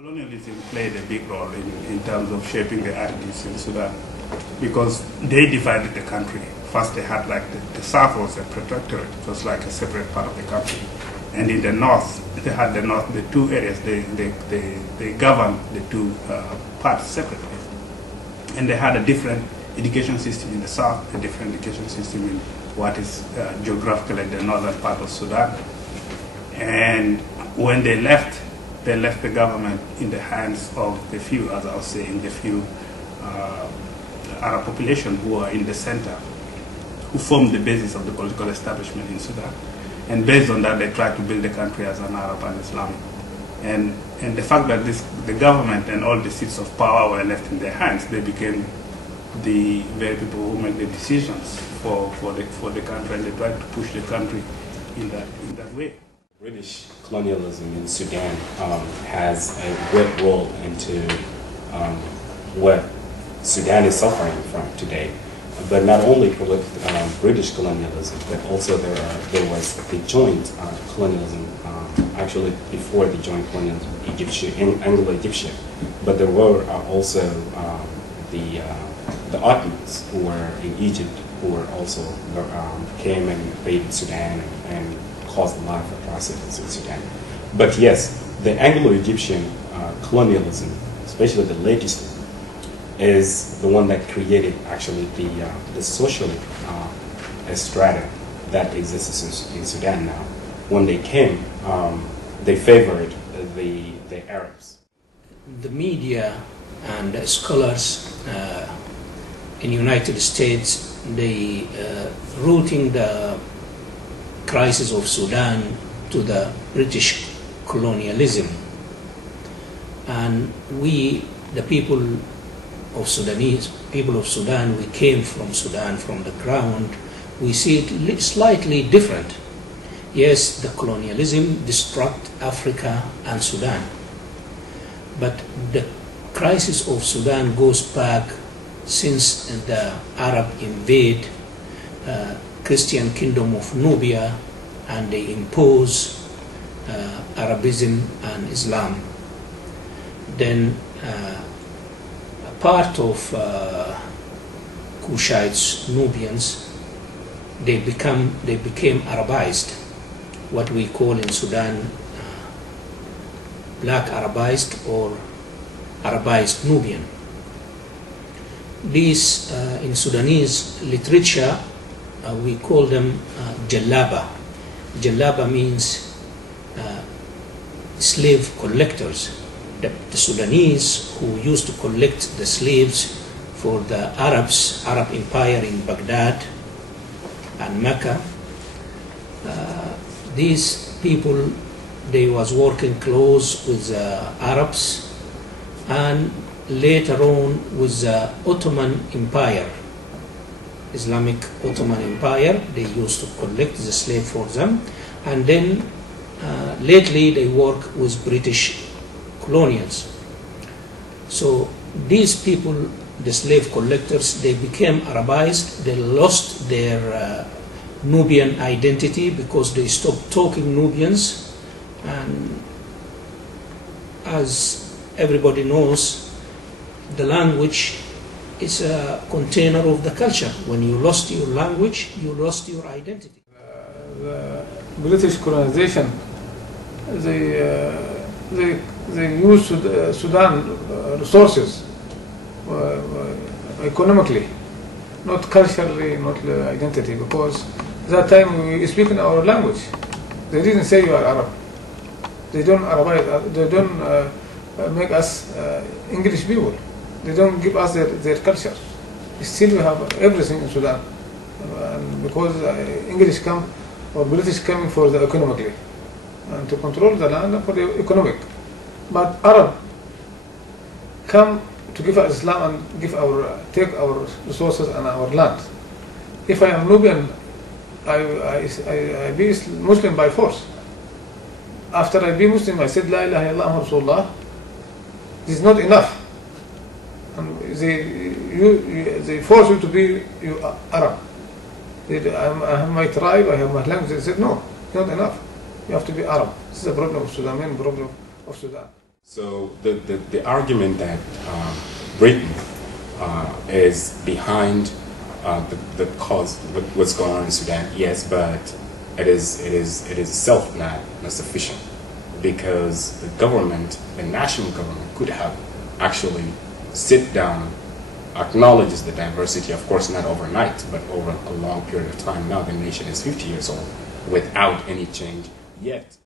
Colonialism played a big role in terms of shaping the attitudes in Sudan because they divided the country. First they had like the south was a protectorate, it was like a separate part of the country. And in the north, they had the two areas, they governed the two parts separately. And they had a different education system in the south, a different education system in what is geographically the northern part of Sudan. And when they left the government in the hands of the few, as I was saying, the few Arab population who are in the center, who formed the basis of the political establishment in Sudan. And based on that, they tried to build the country as an Arab and Islamic. And the fact that the government and all the seats of power were left in their hands, they became the very people who make the decisions for the country, and they tried to push the country in that way. British colonialism in Sudan has a great role into what Sudan is suffering from today. But not only British colonialism, but also there was the joint colonialism, actually before the joint colonialism, Egyptian, Anglo-Egyptian. But there were also the Ottomans who were in Egypt, who were also came and invaded Sudan and caused a lot of atrocities in Sudan. But yes, the Anglo-Egyptian colonialism, especially the latest, is the one that created actually the social strata that exists in Sudan now. When they came, they favored the Arabs. The media and scholars in the United States, they rooting the crisis of Sudan to the British colonialism. And we, the people of Sudan, we came from Sudan, from the ground, we see it slightly different. Yes, the colonialism destruct Africa and Sudan, but the crisis of Sudan goes back since the Arab invade Christian kingdom of Nubia, and they impose Arabism and Islam. Then part of Kushites, Nubians, they became Arabized, what we call in Sudan black Arabized or Arabized Nubian. These in Sudanese literature we call them Jallaba. Jallaba means slave collectors. The Sudanese who used to collect the slaves for the Arab Empire in Baghdad and Mecca. These people, they was working close with the Arabs, and later on with the Ottoman Empire, Islamic Ottoman Empire. They used to collect the slave for them, and then lately they work with British colonials. So these people, the slave collectors, they became Arabized. They lost their Nubian identity because they stopped talking Nubians. And as everybody knows, the language is a container of the culture. When you lost your language, you lost your identity. The British colonization, they used Sudan resources economically, not culturally, not identity, because at that time we speak in our language. They didn't say you are Arab. They don't Arabize, they don't make us English people. They don't give us their culture. Still we have everything in Sudan, and because English come or British coming for the economically and to control the land for the economic. But Arab come to give us Islam and take our resources and our land. If I am Nubian, I be Muslim by force. After I be Muslim, I said La ilaha illallah Rasulullah. This is not enough. And they force you to be Arab. I have my tribe, I have my language. They said no, it's not enough. You have to be Arab. This is the problem of Sudan, main problem of Sudan. So the argument that Britain is behind the cause of what's going on in Sudan, yes, but it is itself not sufficient, because the government, the national government, could have actually sit down, acknowledges the diversity, of course not overnight, but over a long period of time. Now the nation is 50 years old without any change yet.